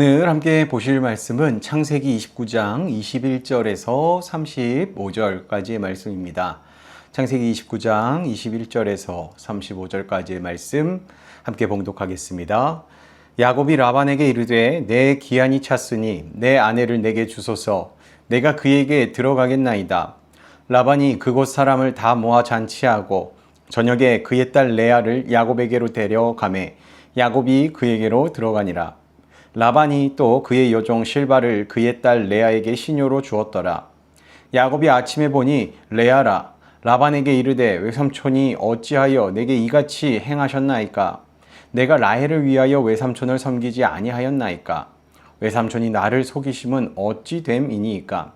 오늘 함께 보실 말씀은 창세기 29장 21절에서 35절까지의 말씀입니다. 창세기 29장 21절에서 35절까지의 말씀 함께 봉독하겠습니다. 야곱이 라반에게 이르되 내 기한이 찼으니 내 아내를 내게 주소서. 내가 그에게 들어가겠나이다. 라반이 그곳 사람을 다 모아 잔치하고 저녁에 그의 딸 레아를 야곱에게로 데려가매 야곱이 그에게로 들어가니라. 라반이 또 그의 여종 실바를 그의 딸 레아에게 시녀로 주었더라. 야곱이 아침에 보니 레아라 라반에게 이르되 외삼촌이 어찌하여 내게 이같이 행하셨나이까? 내가 라헬을 위하여 외삼촌을 섬기지 아니하였나이까? 외삼촌이 나를 속이심은 어찌 됨이니이까?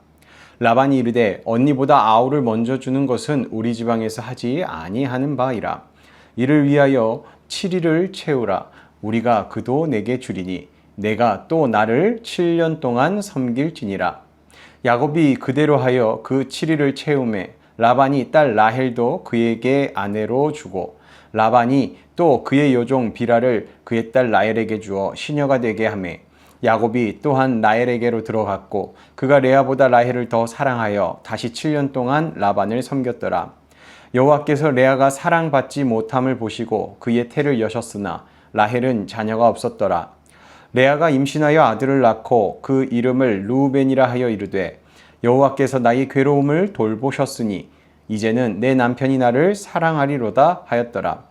라반이 이르되 언니보다 아우를 먼저 주는 것은 우리 지방에서 하지 아니하는 바이라. 이를 위하여 7일을 채우라. 우리가 그도 내게 주리니 내가 또 나를 7년 동안 섬길지니라. 야곱이 그대로 하여 그 7일을 채우매 라반이 딸 라헬도 그에게 아내로 주고 라반이 또 그의 여종 비라를 그의 딸 라헬에게 주어 시녀가 되게 하매 야곱이 또한 라헬에게로 들어갔고 그가 레아보다 라헬을 더 사랑하여 다시 7년 동안 라반을 섬겼더라. 여호와께서 레아가 사랑받지 못함을 보시고 그의 태를 여셨으나 라헬은 자녀가 없었더라. 레아가 임신하여 아들을 낳고 그 이름을 르우벤이라 하여 이르되 여호와께서 나의 괴로움을 돌보셨으니 이제는 내 남편이 나를 사랑하리로다 하였더라.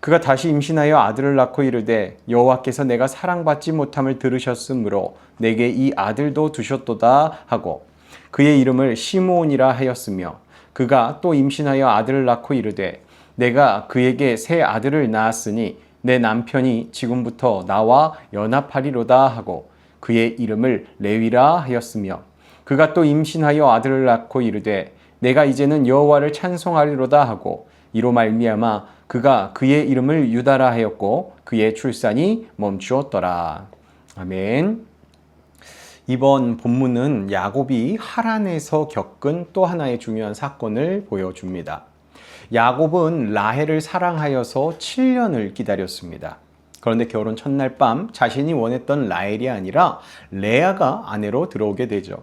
그가 다시 임신하여 아들을 낳고 이르되 여호와께서 내가 사랑받지 못함을 들으셨으므로 내게 이 아들도 두셨도다 하고 그의 이름을 시므온이라 하였으며 그가 또 임신하여 아들을 낳고 이르되 내가 그에게 새 아들을 낳았으니 내 남편이 지금부터 나와 연합하리로다 하고 그의 이름을 레위라 하였으며 그가 또 임신하여 아들을 낳고 이르되 내가 이제는 여호와를 찬송하리로다 하고 이로 말미암아 그가 그의 이름을 유다라 하였고 그의 출산이 멈추었더라. 아멘. 이번 본문은 야곱이 하란에서 겪은 또 하나의 중요한 사건을 보여줍니다. 야곱은 라헬을 사랑하여서 7년을 기다렸습니다. 그런데 결혼 첫날 밤 자신이 원했던 라헬이 아니라 레아가 아내로 들어오게 되죠.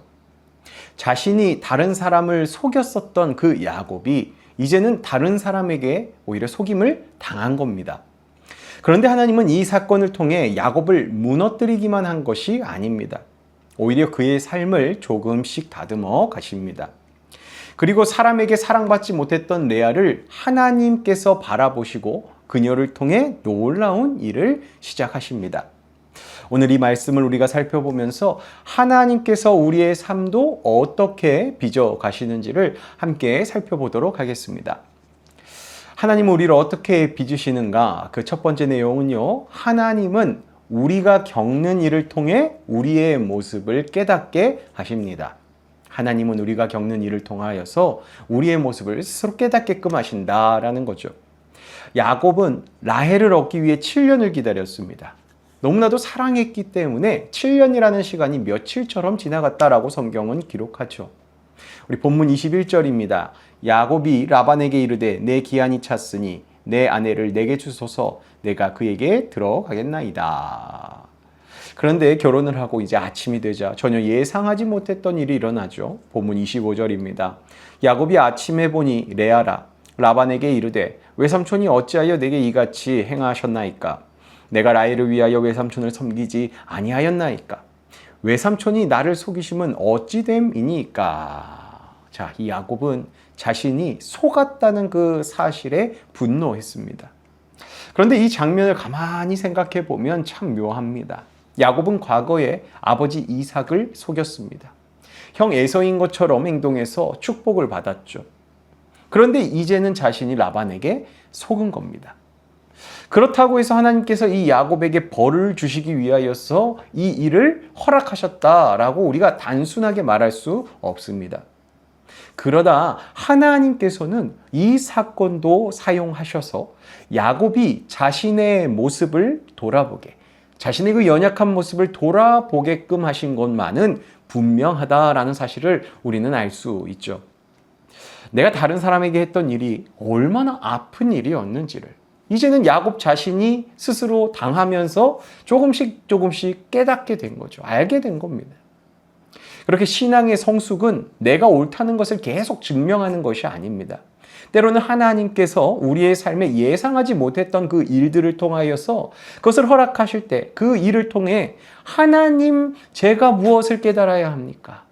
자신이 다른 사람을 속였었던 그 야곱이 이제는 다른 사람에게 오히려 속임을 당한 겁니다. 그런데 하나님은 이 사건을 통해 야곱을 무너뜨리기만 한 것이 아닙니다. 오히려 그의 삶을 조금씩 다듬어 가십니다. 그리고 사람에게 사랑받지 못했던 레아를 하나님께서 바라보시고 그녀를 통해 놀라운 일을 시작하십니다. 오늘 이 말씀을 우리가 살펴보면서 하나님께서 우리의 삶도 어떻게 빚어 가시는지를 함께 살펴보도록 하겠습니다. 하나님은 우리를 어떻게 빚으시는가? 그 첫 번째 내용은요. 하나님은 우리가 겪는 일을 통해 우리의 모습을 깨닫게 하십니다. 하나님은 우리가 겪는 일을 통하여서 우리의 모습을 스스로 깨닫게끔 하신다라는 거죠. 야곱은 라헬을 얻기 위해 7년을 기다렸습니다. 너무나도 사랑했기 때문에 7년이라는 시간이 며칠처럼 지나갔다라고 성경은 기록하죠. 우리 본문 21절입니다. 야곱이 라반에게 이르되 내 기한이 찼으니 내 아내를 내게 주소서. 내가 그에게 들어가겠나이다. 그런데 결혼을 하고 이제 아침이 되자 전혀 예상하지 못했던 일이 일어나죠. 본문 25절입니다. 야곱이 아침에 보니 레아라 라반에게 이르되 외삼촌이 어찌하여 내게 이같이 행하셨나이까? 내가 라헬을 위하여 외삼촌을 섬기지 아니하였나이까? 외삼촌이 나를 속이심은 어찌 됨이니까? 자, 이 야곱은 자신이 속았다는 그 사실에 분노했습니다. 그런데 이 장면을 가만히 생각해 보면 참 묘합니다. 야곱은 과거에 아버지 이삭을 속였습니다. 형 에서인 것처럼 행동해서 축복을 받았죠. 그런데 이제는 자신이 라반에게 속은 겁니다. 그렇다고 해서 하나님께서 이 야곱에게 벌을 주시기 위하여서 이 일을 허락하셨다라고 우리가 단순하게 말할 수 없습니다. 그러다 하나님께서는 이 사건도 사용하셔서 야곱이 자신의 모습을 돌아보게, 자신의 그 연약한 모습을 돌아보게끔 하신 것만은 분명하다라는 사실을 우리는 알 수 있죠. 내가 다른 사람에게 했던 일이 얼마나 아픈 일이었는지를, 이제는 야곱 자신이 스스로 당하면서 조금씩 깨닫게 된 거죠. 알게 된 겁니다. 그렇게 신앙의 성숙은 내가 옳다는 것을 계속 증명하는 것이 아닙니다. 때로는 하나님께서 우리의 삶에 예상하지 못했던 그 일들을 통하여서 그것을 허락하실 때 그 일을 통해 하나님, 제가 무엇을 깨달아야 합니까?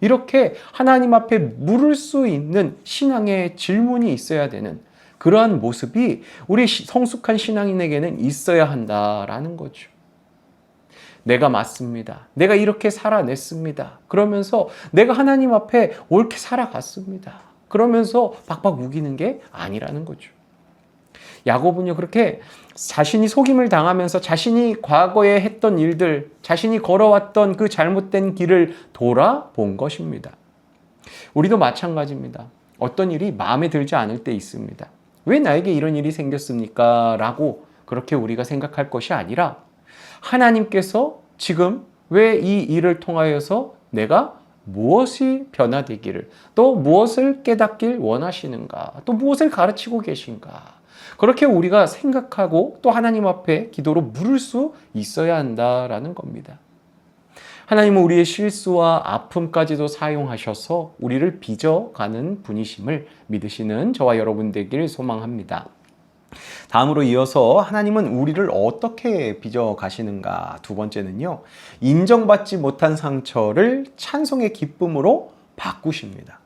이렇게 하나님 앞에 물을 수 있는 신앙의 질문이 있어야 되는 그러한 모습이 우리 성숙한 신앙인에게는 있어야 한다라는 거죠. 내가 맞습니다. 내가 이렇게 살아냈습니다. 그러면서 내가 하나님 앞에 옳게 살아갔습니다. 그러면서 박박 우기는 게 아니라는 거죠. 야곱은요, 그렇게 자신이 속임을 당하면서 자신이 과거에 했던 일들, 자신이 걸어왔던 그 잘못된 길을 돌아본 것입니다. 우리도 마찬가지입니다. 어떤 일이 마음에 들지 않을 때 있습니다. 왜 나에게 이런 일이 생겼습니까? 라고 그렇게 우리가 생각할 것이 아니라 하나님께서 지금 왜 이 일을 통하여서 내가 무엇이 변화되기를, 또 무엇을 깨닫길 원하시는가, 또 무엇을 가르치고 계신가, 그렇게 우리가 생각하고 또 하나님 앞에 기도로 물을 수 있어야 한다라는 겁니다. 하나님은 우리의 실수와 아픔까지도 사용하셔서 우리를 빚어가는 분이심을 믿으시는 저와 여러분 되길 소망합니다. 다음으로 이어서 하나님은 우리를 어떻게 빚어가시는가? 두 번째는요, 인정받지 못한 상처를 찬송의 기쁨으로 바꾸십니다.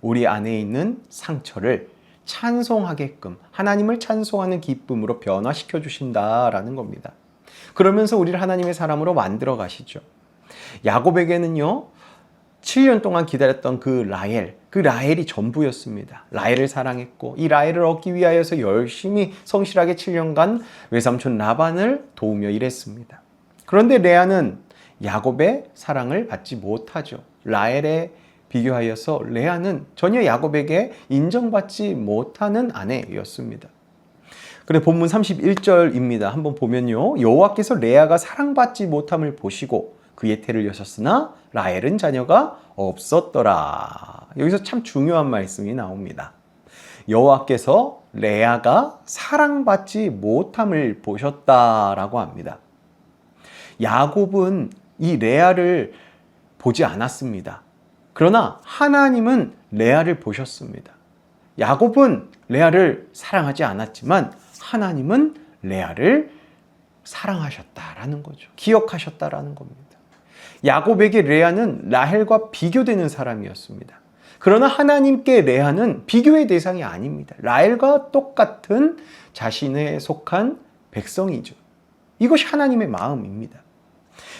우리 안에 있는 상처를 찬송하게끔 하나님을 찬송하는 기쁨으로 변화시켜 주신다라는 겁니다. 그러면서 우리를 하나님의 사람으로 만들어 가시죠. 야곱에게는요, 7년 동안 기다렸던 그 라헬이 전부였습니다. 라헬을 사랑했고 이 라헬을 얻기 위하여서 열심히 성실하게 7년간 외삼촌 라반을 도우며 일했습니다. 그런데 레아는 야곱의 사랑을 받지 못하죠. 라헬에 비교하여서 레아는 전혀 야곱에게 인정받지 못하는 아내였습니다. 그래 본문 31절입니다. 한번 보면요, 여호와께서 레아가 사랑받지 못함을 보시고 그의 태를 여셨으나 라헬은 자녀가 없었더라. 여기서 참 중요한 말씀이 나옵니다. 여호와께서 레아가 사랑받지 못함을 보셨다라고 합니다. 야곱은 이 레아를 보지 않았습니다. 그러나 하나님은 레아를 보셨습니다. 야곱은 레아를 사랑하지 않았지만 하나님은 레아를 사랑하셨다라는 거죠. 기억하셨다라는 겁니다. 야곱에게 레아는 라헬과 비교되는 사람이었습니다. 그러나 하나님께 레아는 비교의 대상이 아닙니다. 라헬과 똑같은 자신에 속한 백성이죠. 이것이 하나님의 마음입니다.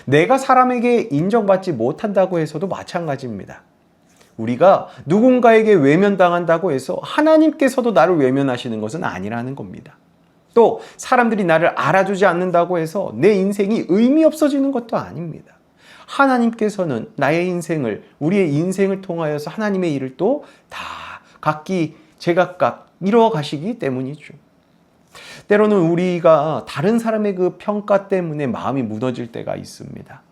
내가 사람에게 인정받지 못한다고 해서도 마찬가지입니다. 우리가 누군가에게 외면당한다고 해서 하나님께서도 나를 외면하시는 것은 아니라는 겁니다. 또 사람들이 나를 알아주지 않는다고 해서 내 인생이 의미 없어지는 것도 아닙니다. 하나님께서는 나의 인생을, 우리의 인생을 통하여서 하나님의 일을 또 다 각기 제각각 이루어 가시기 때문이죠. 때로는 우리가 다른 사람의 그 평가 때문에 마음이 무너질 때가 있습니다.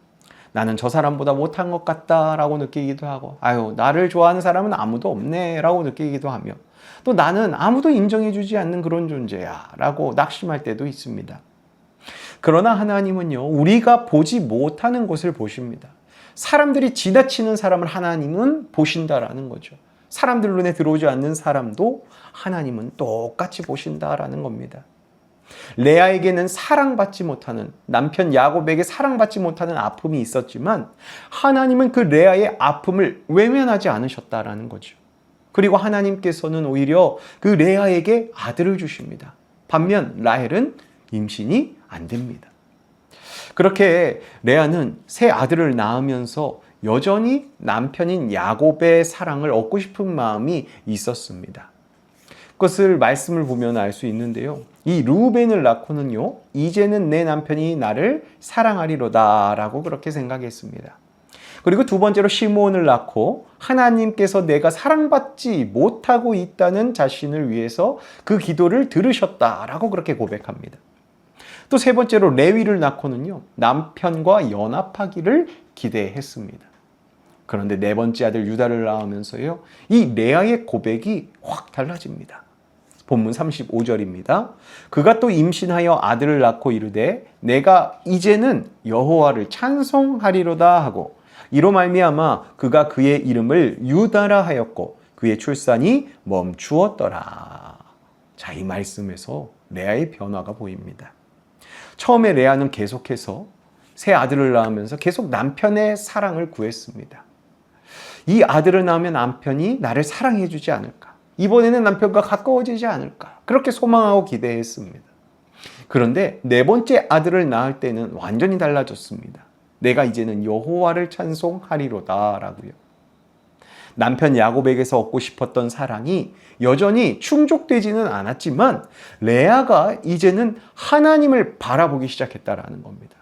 나는 저 사람보다 못한 것 같다라고 느끼기도 하고, 아유, 나를 좋아하는 사람은 아무도 없네 라고 느끼기도 하며, 또 나는 아무도 인정해주지 않는 그런 존재야 라고 낙심할 때도 있습니다. 그러나 하나님은요, 우리가 보지 못하는 것을 보십니다. 사람들이 지나치는 사람을 하나님은 보신다라는 거죠. 사람들 눈에 들어오지 않는 사람도 하나님은 똑같이 보신다라는 겁니다. 레아에게는 사랑받지 못하는, 남편 야곱에게 사랑받지 못하는 아픔이 있었지만 하나님은 그 레아의 아픔을 외면하지 않으셨다라는 거죠. 그리고 하나님께서는 오히려 그 레아에게 아들을 주십니다. 반면 라헬은 임신이 안 됩니다. 그렇게 레아는 새 아들을 낳으면서 여전히 남편인 야곱의 사랑을 얻고 싶은 마음이 있었습니다. 그것을 말씀을 보면 알 수 있는데요. 이 르우벤을 낳고는요, 이제는 내 남편이 나를 사랑하리로다 라고 그렇게 생각했습니다. 그리고 두 번째로 시므온을 낳고 하나님께서 내가 사랑받지 못하고 있다는 자신을 위해서 그 기도를 들으셨다라고 그렇게 고백합니다. 또 세 번째로 레위를 낳고는요, 남편과 연합하기를 기대했습니다. 그런데 네 번째 아들 유다를 낳으면서요, 이 레아의 고백이 확 달라집니다. 본문 35절입니다. 그가 또 임신하여 아들을 낳고 이르되 내가 이제는 여호와를 찬송하리로다 하고 이로 말미암아 그가 그의 이름을 유다라 하였고 그의 출산이 멈추었더라. 자, 이 말씀에서 레아의 변화가 보입니다. 처음에 레아는 계속해서 새 아들을 낳으면서 계속 남편의 사랑을 구했습니다. 이 아들을 낳으면 남편이 나를 사랑해 주지 않을까? 이번에는 남편과 가까워지지 않을까? 그렇게 소망하고 기대했습니다. 그런데 네 번째 아들을 낳을 때는 완전히 달라졌습니다. 내가 이제는 여호와를 찬송하리로다 라고요. 남편 야곱에게서 얻고 싶었던 사랑이 여전히 충족되지는 않았지만 레아가 이제는 하나님을 바라보기 시작했다라는 겁니다.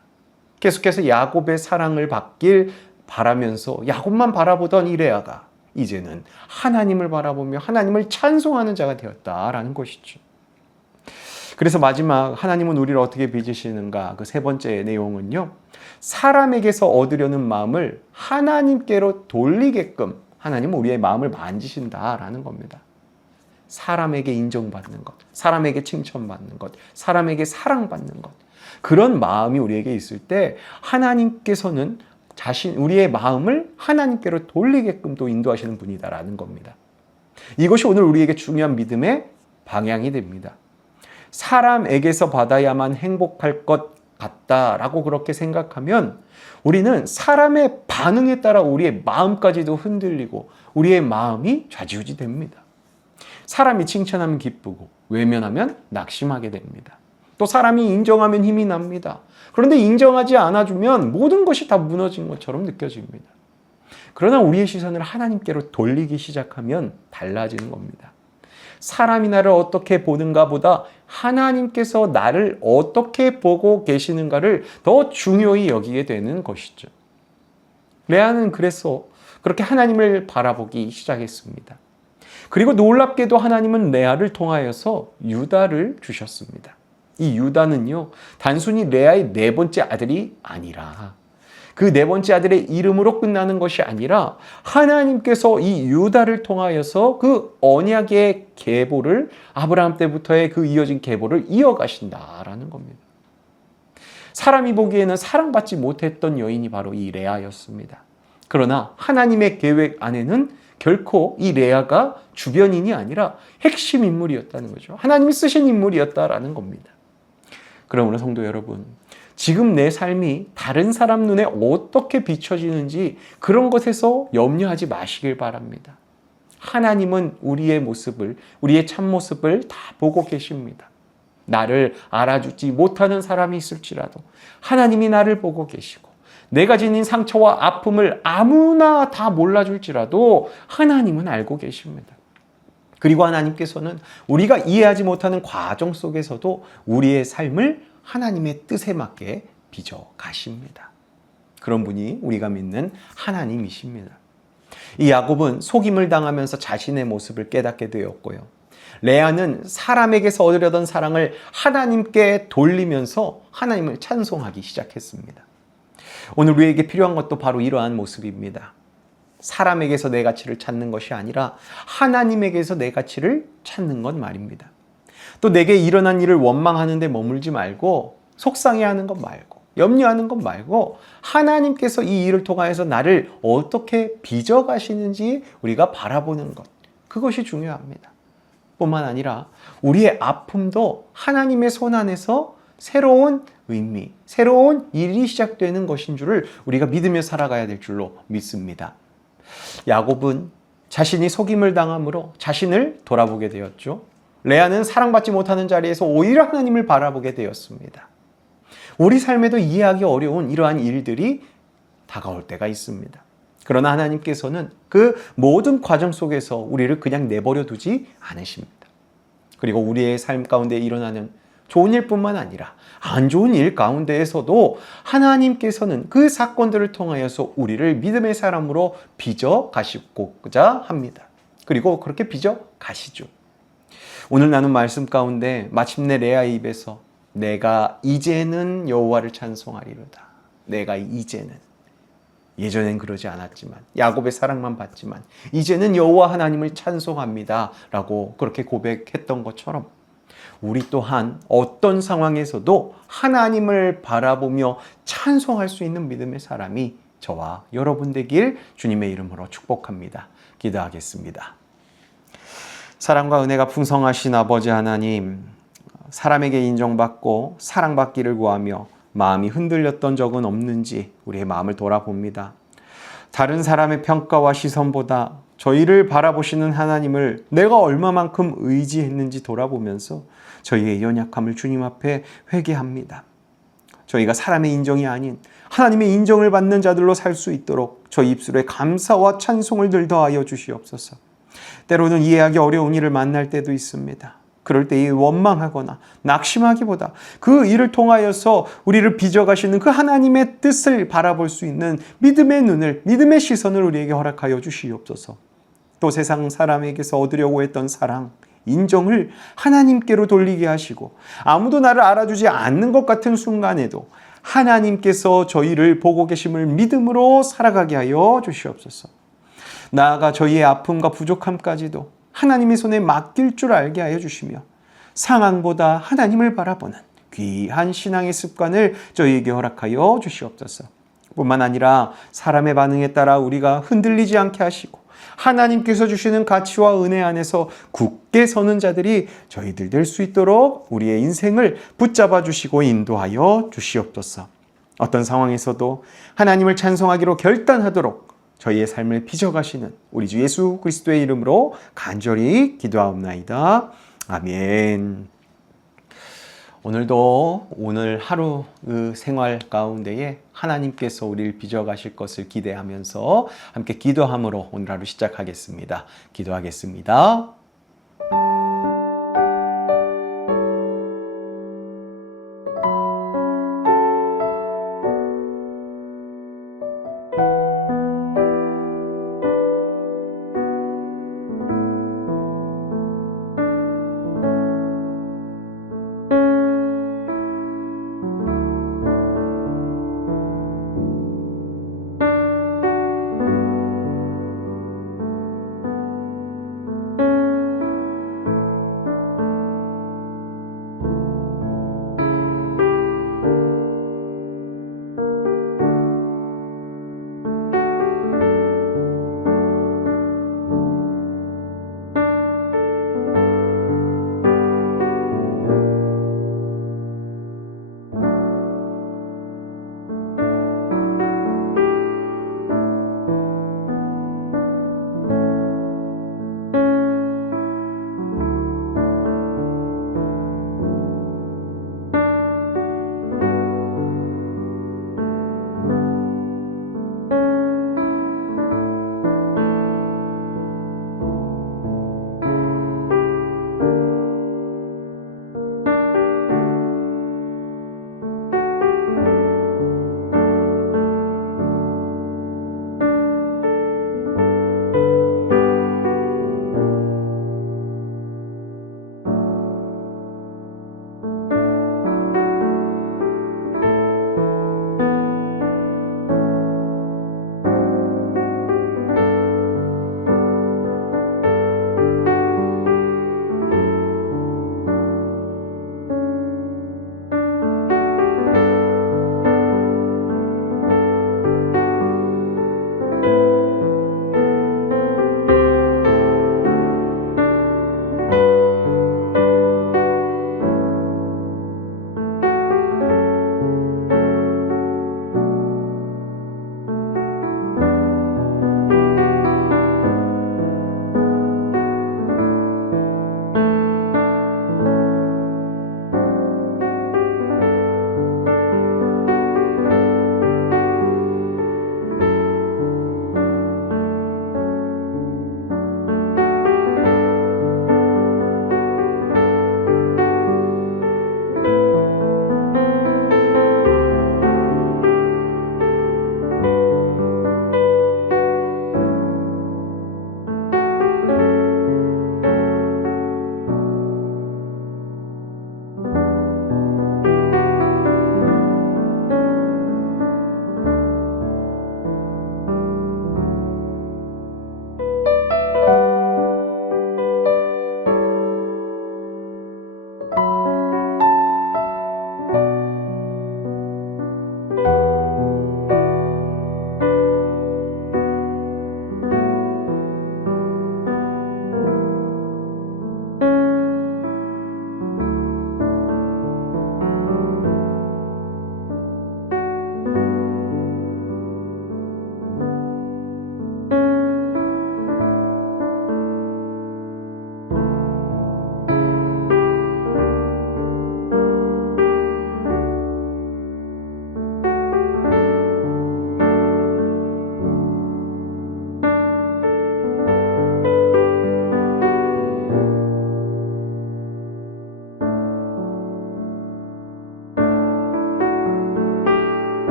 계속해서 야곱의 사랑을 받길 바라면서 야곱만 바라보던 이 레아가 이제는 하나님을 바라보며 하나님을 찬송하는 자가 되었다라는 것이죠. 그래서 마지막 하나님은 우리를 어떻게 빚으시는가 그 세 번째 내용은요. 사람에게서 얻으려는 마음을 하나님께로 돌리게끔 하나님은 우리의 마음을 만지신다라는 겁니다. 사람에게 인정받는 것, 사람에게 칭찬받는 것, 사람에게 사랑받는 것. 그런 마음이 우리에게 있을 때 하나님께서는 우리의 마음을 하나님께로 돌리게끔 또 인도하시는 분이다라는 겁니다. 이것이 오늘 우리에게 중요한 믿음의 방향이 됩니다. 사람에게서 받아야만 행복할 것 같다라고 그렇게 생각하면 우리는 사람의 반응에 따라 우리의 마음까지도 흔들리고 우리의 마음이 좌지우지 됩니다. 사람이 칭찬하면 기쁘고 외면하면 낙심하게 됩니다. 또 사람이 인정하면 힘이 납니다. 그런데 인정하지 않아주면 모든 것이 다 무너진 것처럼 느껴집니다. 그러나 우리의 시선을 하나님께로 돌리기 시작하면 달라지는 겁니다. 사람이 나를 어떻게 보는가 보다 하나님께서 나를 어떻게 보고 계시는가를 더 중요히 여기게 되는 것이죠. 레아는 그래서 그렇게 하나님을 바라보기 시작했습니다. 그리고 놀랍게도 하나님은 레아를 통하여서 유다를 주셨습니다. 이 유다는요, 단순히 레아의 네 번째 아들이 아니라 그 네 번째 아들의 이름으로 끝나는 것이 아니라 하나님께서 이 유다를 통하여서 그 언약의 계보를 아브라함 때부터의 그 이어진 계보를 이어가신다라는 겁니다. 사람이 보기에는 사랑받지 못했던 여인이 바로 이 레아였습니다. 그러나 하나님의 계획 안에는 결코 이 레아가 주변인이 아니라 핵심 인물이었다는 거죠. 하나님이 쓰신 인물이었다라는 겁니다. 그러므로 성도 여러분, 지금 내 삶이 다른 사람 눈에 어떻게 비춰지는지 그런 것에서 염려하지 마시길 바랍니다. 하나님은 우리의 모습을, 우리의 참모습을 다 보고 계십니다. 나를 알아주지 못하는 사람이 있을지라도 하나님이 나를 보고 계시고 내가 지닌 상처와 아픔을 아무나 다 몰라줄지라도 하나님은 알고 계십니다. 그리고 하나님께서는 우리가 이해하지 못하는 과정 속에서도 우리의 삶을 하나님의 뜻에 맞게 빚어 가십니다. 그런 분이 우리가 믿는 하나님이십니다. 이 야곱은 속임을 당하면서 자신의 모습을 깨닫게 되었고요. 레아는 사람에게서 얻으려던 사랑을 하나님께 돌리면서 하나님을 찬송하기 시작했습니다. 오늘 우리에게 필요한 것도 바로 이러한 모습입니다. 사람에게서 내 가치를 찾는 것이 아니라 하나님에게서 내 가치를 찾는 것 말입니다. 또 내게 일어난 일을 원망하는 데 머물지 말고 속상해하는 것 말고 염려하는 것 말고 하나님께서 이 일을 통하여서 나를 어떻게 빚어가시는지 우리가 바라보는 것, 그것이 중요합니다. 뿐만 아니라 우리의 아픔도 하나님의 손 안에서 새로운 의미, 새로운 일이 시작되는 것인 줄을 우리가 믿으며 살아가야 될 줄로 믿습니다. 야곱은 자신이 속임을 당함으로 자신을 돌아보게 되었죠. 레아는 사랑받지 못하는 자리에서 오히려 하나님을 바라보게 되었습니다. 우리 삶에도 이해하기 어려운 이러한 일들이 다가올 때가 있습니다. 그러나 하나님께서는 그 모든 과정 속에서 우리를 그냥 내버려 두지 않으십니다. 그리고 우리의 삶 가운데 일어나는 좋은 일뿐만 아니라 안 좋은 일 가운데에서도 하나님께서는 그 사건들을 통하여서 우리를 믿음의 사람으로 빚어 가시고자 합니다. 그리고 그렇게 빚어 가시죠. 오늘 나눈 말씀 가운데 마침내 레아의 입에서 내가 이제는 여호와를 찬송하리로다. 내가 이제는. 예전엔 그러지 않았지만, 야곱의 사랑만 받지만 이제는 여호와 하나님을 찬송합니다 라고 그렇게 고백했던 것처럼, 우리 또한 어떤 상황에서도 하나님을 바라보며 찬송할 수 있는 믿음의 사람이 저와 여러분 되길 주님의 이름으로 축복합니다. 기도하겠습니다. 사랑과 은혜가 풍성하신 아버지 하나님, 사람에게 인정받고 사랑받기를 구하며 마음이 흔들렸던 적은 없는지 우리의 마음을 돌아봅니다. 다른 사람의 평가와 시선보다 저희를 바라보시는 하나님을 내가 얼마만큼 의지했는지 돌아보면서 저희의 연약함을 주님 앞에 회개합니다. 저희가 사람의 인정이 아닌 하나님의 인정을 받는 자들로 살 수 있도록 저희 입술에 감사와 찬송을 늘 더하여 주시옵소서. 때로는 이해하기 어려운 일을 만날 때도 있습니다. 그럴 때에 원망하거나 낙심하기보다 그 일을 통하여서 우리를 빚어가시는 그 하나님의 뜻을 바라볼 수 있는 믿음의 눈을, 믿음의 시선을 우리에게 허락하여 주시옵소서. 또 세상 사람에게서 얻으려고 했던 사랑, 인정을 하나님께로 돌리게 하시고, 아무도 나를 알아주지 않는 것 같은 순간에도 하나님께서 저희를 보고 계심을 믿음으로 살아가게 하여 주시옵소서. 나아가 저희의 아픔과 부족함까지도 하나님의 손에 맡길 줄 알게 하여 주시며, 상황보다 하나님을 바라보는 귀한 신앙의 습관을 저희에게 허락하여 주시옵소서. 뿐만 아니라 사람의 반응에 따라 우리가 흔들리지 않게 하시고, 하나님께서 주시는 가치와 은혜 안에서 굳게 서는 자들이 저희들 될 수 있도록 우리의 인생을 붙잡아 주시고 인도하여 주시옵소서. 어떤 상황에서도 하나님을 찬송하기로 결단하도록 저희의 삶을 빚어가시는 우리 주 예수 그리스도의 이름으로 간절히 기도하옵나이다. 아멘. 오늘도 오늘 하루 그 생활 가운데에 하나님께서 우리를 빚어가실 것을 기대하면서 함께 기도함으로 오늘 하루 시작하겠습니다. 기도하겠습니다.